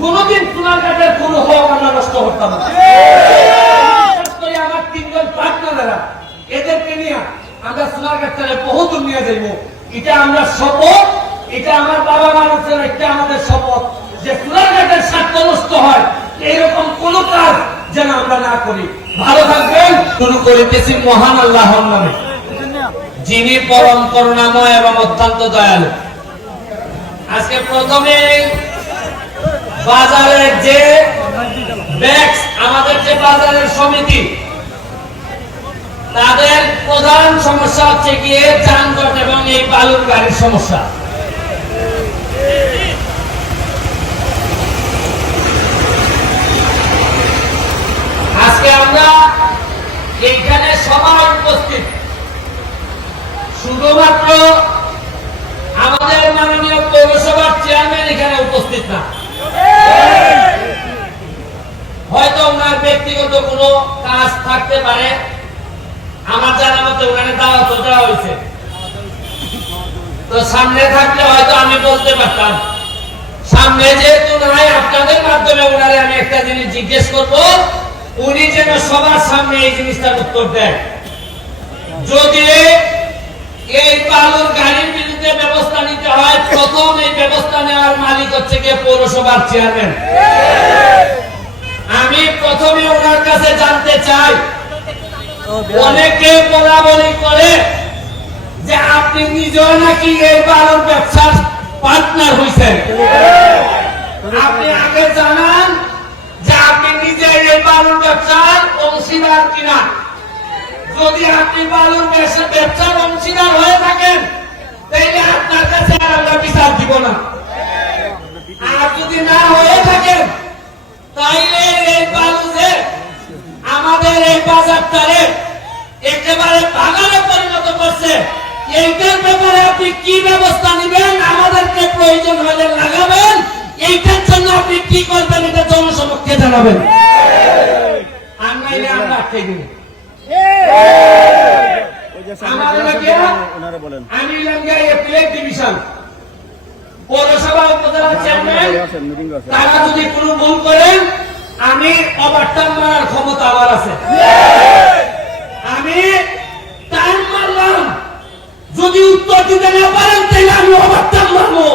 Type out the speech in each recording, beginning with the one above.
কোনোদিন সোনারঘাটের কোনো হক আমরা নষ্ট করতাম না। আমার তিনজন পার্টনারেরা এদেরকে নিয়ে আমরা নিয়ে যাইব। এটা আমরা শপথ, এটা আমার বাবা আমাদের শপথ যে স্বার্থ নষ্ট হয়, এইরকম কোন কাজ যেন আমরা না করি। ভালো থাকবেন, শুরু করিতেছি মহান আল্লাহর নামে। যিনি পরম করুণাময় এবং অত্যন্ত দয়ালু। আজকে প্রথমে বাজারের যে ব্যাগস আমাদের যে বাজারের সমিতি, তাদের প্রধান সমস্যা হচ্ছে গিয়ে যানজট এবং এই বালুর গাড়ির সমস্যা। আজকে আমরা এইখানে সবাই উপস্থিত। শুধুমাত্র আমাদের মাননীয় পৌরসভার চেয়ারম্যান এখানে উপস্থিত না। হয়তো ওনার ব্যক্তিগত কোনো কাজ থাকতে পারে। আমার জানা মতে ওখানে দাওয়াত দেওয়া হয়েছে। তো সামনে থাকলে হয়তো আমি বলতে পারতাম। সামনে যেহেতু নাই, আপনাদের মাধ্যমে ওনারে আমি একটা জিনিস জিজ্ঞেস করব, উনি যেন সবার সামনে এই জিনিসটার উত্তর দেন যদি এই বালুর গাড়ির বিরুদ্ধে ব্যবস্থা নিতে হয়, প্রথম এই ব্যবস্থা নেওয়ার মালিক হচ্ছে গিয়ে পৌরসভার চেয়ারম্যান। ওনার কাছে জানতে চাই। অনেকে বলা বলি করে যে আপনি নিজেও নাকি এই বালুর ব্যবসার পার্টনার হয়েছেন আপনি আগে জানান যে আপনি নিজে এই বালুর ব্যবসার অংশীদার কিনা। যদি আপনি বালুর ব্যবসার অংশীদার হয়ে থাকেন, তাইলে আপনার কাছে আমরা বিচার দিব না। আর যদি না হয়ে থাকেন, তাইলে এই বালু আমাদের এই বাজারটারে একেবারে বাগানে পরিণত করছে। এইটার ব্যাপারে আপনি কি ব্যবস্থা নেবেন? আমাদেরকে প্রয়োজন হলে লাগাবেন। এইটার জন্য আপনি কি করবেন? এটা জনসমক্ষে জানাবেন। আমি প্লেট পৌরসভা উপজেলা চেয়ারম্যান তারা যদি কোনো ভুল করেন আমি ওভারটার্ন মারার ক্ষমতা আমার আছে। আমি টাইম মারলাম। যদি উত্তর দিতে না পারেন তাহলে আমি ওভারটার্ন মারবো।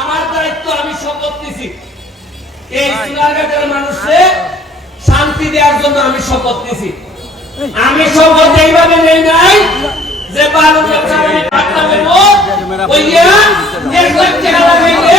আমার দায়িত্ব, আমি শপথ নিছি। এই সোনারঘাটের মানুষে শান্তি দেওয়ার জন্য আমি শপথ নিছি। আমি শপথ এইভাবে নেই নাই যে বালু ব্যবসা আমি পেব ওইয়া এক লাখ টাকা লাগাইলে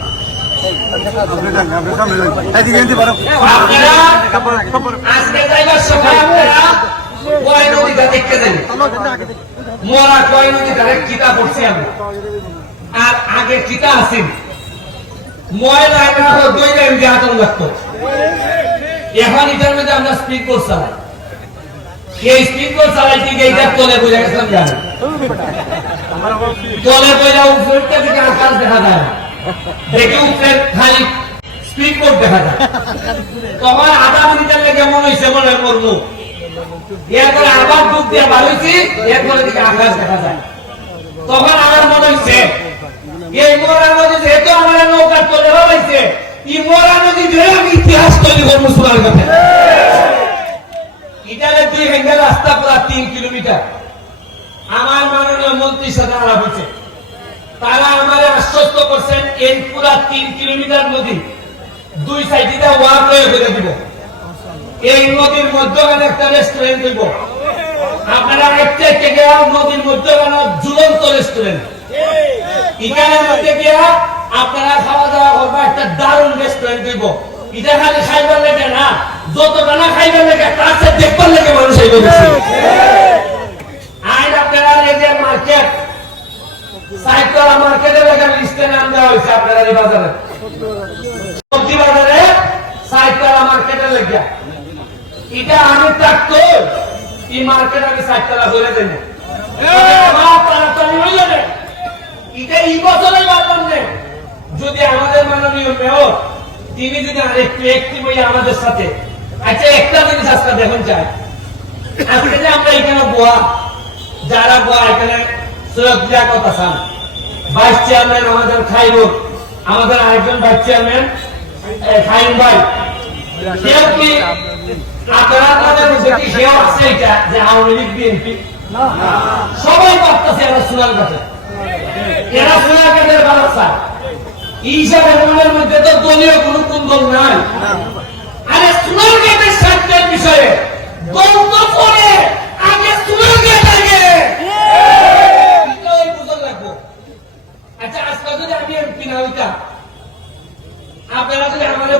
মোরা আর আগে কিতা আছেন ময়লা দুই লাইন দিয়ে আতঙ্ক লাগতো এখন এটার মধ্যে আমরা স্পিড বোর্ড চালাই এই স্পিড বোর্ড চালাইতে গিয়ে তলে বোঝা গেছিলাম জানি তলে বোঝা উপরে থেকে আকাশ দেখা যায় দেখে উপরে খালি স্পিড বোর্ড দেখা যায়। তখন আধা মিনিটের লেগে মনে হয়েছে মনে হয় এরপরে আবার ডুব দিয়ে হয়েছি এরপরে দিকে আকাশ দেখা যায়। তখন আমার মনে হয়েছে মোরা নদী আমি ইতিহাস ইটালে দুই হেঙ্গেল রাস্তা তিন কিলোমিটার। আমার মাননীয় মন্ত্রীর সাথে আলাপ হয়েছে। তারা আমার আশ্বস্ত করছেন এই পুরা তিন কিলোমিটার নদী দুই সাইডে ওয়ার প্রয়োগ করে দিব। এই নদীর মধ্যখানে একটা রেস্টুরেন্ট দিব আপনারা একটা থেকে নদীর মধ্যখানে ঝুলন্ত রেস্টুরেন্ট এখানে মধ্যে গিয়া আপনারা খাওয়া দাওয়া করব একটা দারুণ রেস্টুরেন্ট দিব এটা খালি খাইবার লেগে না যত টানা খাইবার লেগে, তার সাথে দেখবার লেগে মানুষ এই বলেছে আইন আপনারা এই যে মার্কেট সাইকলা মার্কেটের এখানে নাম দেওয়া হয়েছে আপনারা এই বাজারে? সবজি বাজারে সাইকলা মার্কেটের লেগে এটা আমি থাকতো এই মার্কেট আমি চারতলা করে দেবো তাড়াতাড়ি হয়ে যাবে এটা এই বছরেই পারলাম না। যদি আমাদের মাননীয় মেয়র তিনি যদি আরেকটু একটি বই আমাদের সাথে। আচ্ছা একটা জিনিস আজকে দেখুন চাই। আজকে যে আমরা এখানে বোয়া যারা বোয়া এখানে সৈয়দ লিয়াকত হাসান ভাইস চেয়ারম্যান আমাদের খাইরুল আমাদের আরেকজন ভাইস চেয়ারম্যান খাইন ভাই। কি আপনারা আপনাদের মধ্যে কি সেও আছে এটা যে আওয়ামী লীগ বিএনপি? সবাই পারতেছে এরা সোনার কাছে। এরা সোনার ঈশা ভগবানের মধ্যে তো দলীয় কোনো কুন্দল নাই। আরে সোনার স্বার্থের বিষয়ে দল তো পরে আগে সোনার কাছ আগে এটাই বুঝন লাগবো আচ্ছা আজকে যদি আমি এমপি না হইতাম আপনারা যদি আমাদের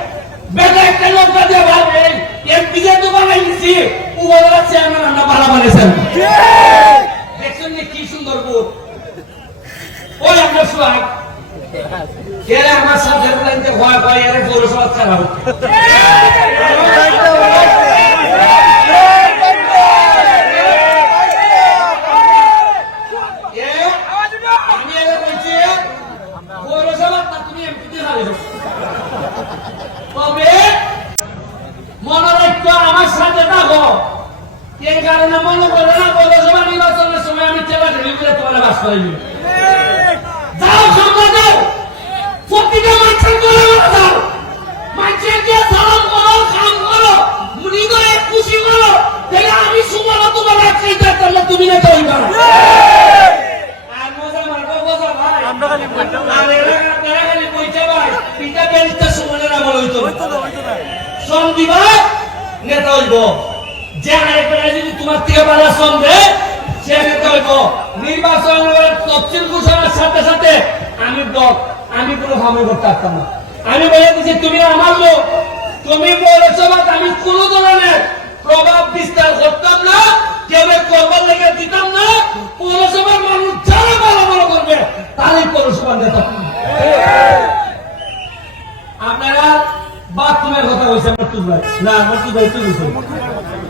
বেটা একটা দিয়ে এর দিকে তো বানাই দিছি। উপজেলা চেয়ারম্যান আমরা ভালো বানিয়েছেন। দেখছেন যে কি সুন্দর বোর্ড ওই আমরা সোহাগ। এরা আমার সাথে লাইনতে ভয় ভয় এরা পৌরসভা খারাপ এ, আমি এরা বলছি পৌরসভা তা তুমি এমপিতে হারিয়ে তবে মনে রাখতো আমার সাথে থাকো এই কারণে মনে করে না পৌরসভা নির্বাচনের সময় আমি চেলা ঢেলি করে তোমার বাস করাই যাও সামনে যাও প্রতিটা মানুষের করে যাও। মানুষের দিয়ে সালাম করো কাম করো মুনি করে খুশি করো। তাহলে আমি সুমানো তোমার একটাই করলে তুমি না। তৈরি করো নেতা হইব যে আরেকটা যদি তোমার থেকে বাধা শ্রম দেয় সে নেতা হইব নির্বাচন তফসিল ঘোষণার সাথে সাথে আমি দল, আমি কোনো ভাবে করতে পারতাম না। আমি বলে দিচ্ছি তুমি আমার লোক। তুমি পৌরসভাত আমি কোন ধরনের প্রভাব বিস্তার করতাম না কেউ করবার লেগে দিতাম না। পৌরসভার মানুষ যারা ভালো ভালো করবে, তারই পৌরসভার নেতা। আপনারা বাথরুমের কথা বলছে ভাই না মর্তুল ভাই তুই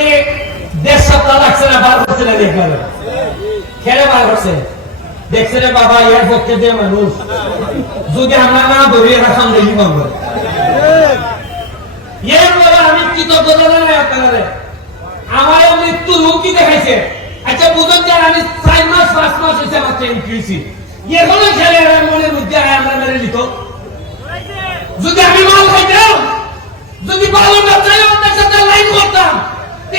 আমার দেখে দেড় সপ্তাহ লাগছে না, বার করছে না দেখবার খেলে বার করছে। দেখছে রে বাবা এর পক্ষে দিয়ে মানুষ। যদি আমরা না ধরি রাখাম দেখি পাবো এর বলে আমি কৃতজ্ঞতা জানাই আপনারা আমার মৃত্যু হুমকি দেখাইছে? আচ্ছা বুঝুন যে আমি চার মাস, পাঁচ মাস হয়েছে আমার ট্রেন কিনছি এখনও খেলে মনের মধ্যে আমরা মেরে নিত। যদি আমি মাল খাইতাম, যদি ভালো ব্যবসায়ী ওদের সাথে লাইন করতাম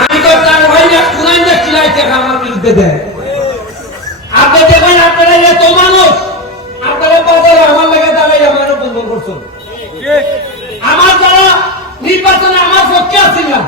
আমি তো তার ভাই না কোরআন না চিলাইতে আমার বিরুদ্ধে দেয় আপনি দেখেন আপনারা এত মানুষ আপনারা বাজারে আমার লাগে দাঁড়াই আমারও বন্ধন করছেন আমার যারা নির্বাচনে আমার পক্ষে আসেন না